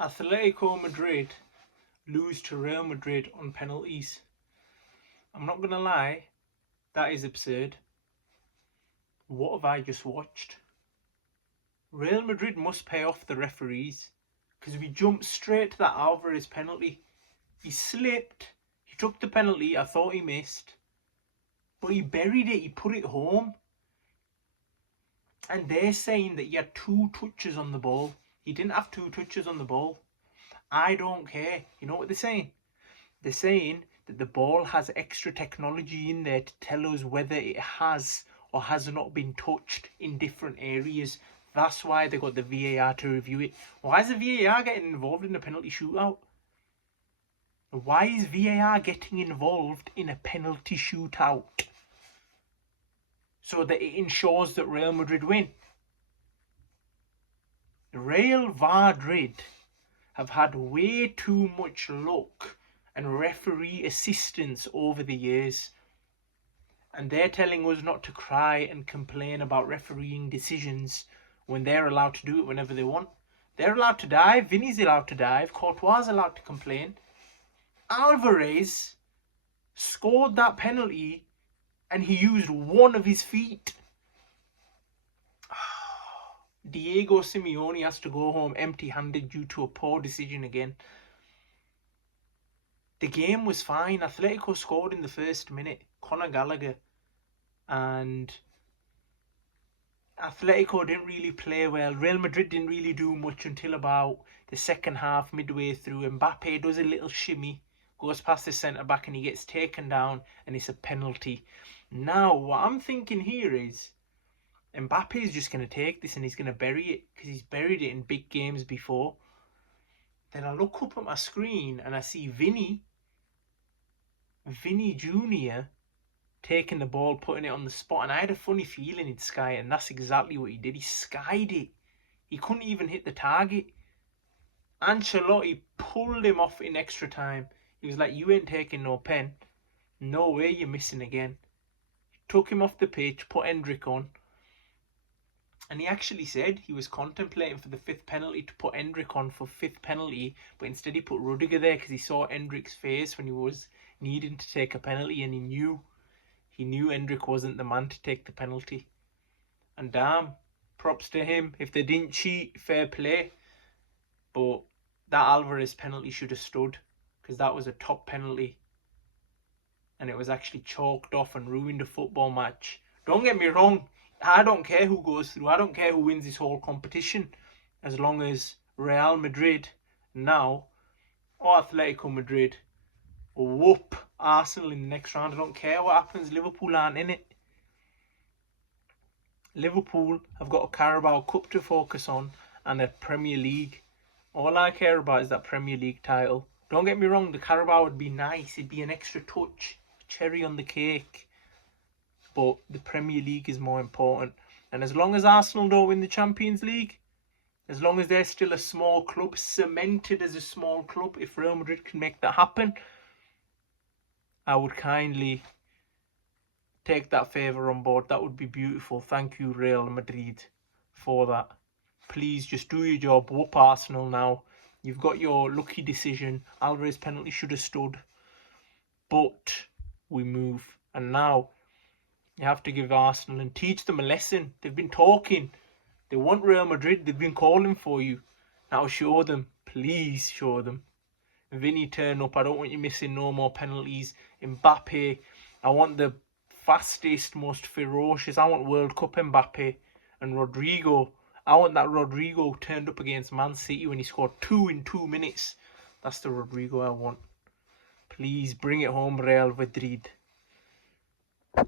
Atletico Madrid lose to Real Madrid on penalties. I'm not going to lie, that is absurd. What have I just watched? Real Madrid must pay off the referees because we jumped straight to that Alvarez penalty. He slipped, he took the penalty, I thought he missed, but he buried it, he put it home. And they're saying that he had 2 touches on the ball. He didn't have 2 touches on the ball. I don't care. You know what they're saying? They're saying that the ball has extra technology in there to tell us whether it has or has not been touched in different areas. That's why they got the VAR to review it. Why is the VAR getting involved in a penalty shootout? Why is VAR getting involved in a penalty shootout? So that it ensures that Real Madrid win. Real Var-Drid have had way too much luck and referee assistance over the years. And they're telling us not to cry and complain about refereeing decisions when they're allowed to do it whenever they want. They're allowed to dive, Vinny's allowed to dive, Courtois allowed to complain. Alvarez scored that penalty and he used one of his feet. Diego Simeone has to go home empty-handed due to a poor decision again. The game was fine. Athletico scored in the first minute. Conor Gallagher. And Athletico didn't really play well. Real Madrid didn't really do much until about the second half, midway through. Mbappe does a little shimmy, goes past the centre-back and he gets taken down and it's a penalty. Now, what I'm thinking here is Mbappe is just going to take this and he's going to bury it because he's buried it in big games before. Then I look up at my screen and I see Vinny Jr. taking the ball, putting it on the spot. And I had a funny feeling he'd sky it, and that's exactly what he did. He skied it. He couldn't even hit the target. Ancelotti pulled him off in extra time. He was like, you ain't taking no pen. No way you're missing again. He took him off the pitch, put Endrick on. And he actually said he was contemplating for the 5th penalty to put Endrick on for 5th penalty, but instead he put Rudiger there because he saw Endrick's face when he was needing to take a penalty, and he knew Endrick wasn't the man to take the penalty. And damn, props to him. If they didn't cheat, fair play. But that Alvarez penalty should have stood because that was a top penalty. And it was actually chalked off and ruined a football match. Don't get me wrong. I don't care who goes through. I don't care who wins this whole competition. As long as Real Madrid now or Atletico Madrid whoop Arsenal in the next round. I don't care what happens. Liverpool aren't in it. Liverpool have got a Carabao Cup to focus on and a Premier League. All I care about is that Premier League title. Don't get me wrong, the Carabao would be nice. It'd be an extra touch, cherry on the cake. But the Premier League is more important. And as long as Arsenal don't win the Champions League, as long as they're still a small club, cemented as a small club, if Real Madrid can make that happen, I would kindly take that favour on board. That would be beautiful. Thank you, Real Madrid, for that. Please just do your job. Whoop Arsenal now. You've got your lucky decision. Alvarez penalty should have stood. But we move. And now you have to give Arsenal and teach them a lesson. They've been talking. They want Real Madrid. They've been calling for you. Now show them. Please show them. Vinny, turn up. I don't want you missing no more penalties. Mbappe, I want the fastest, most ferocious. I want World Cup Mbappe. And Rodrigo, I want that Rodrigo turned up against Man City when he scored 2 in 2 minutes. That's the Rodrigo I want. Please bring it home, Real Madrid.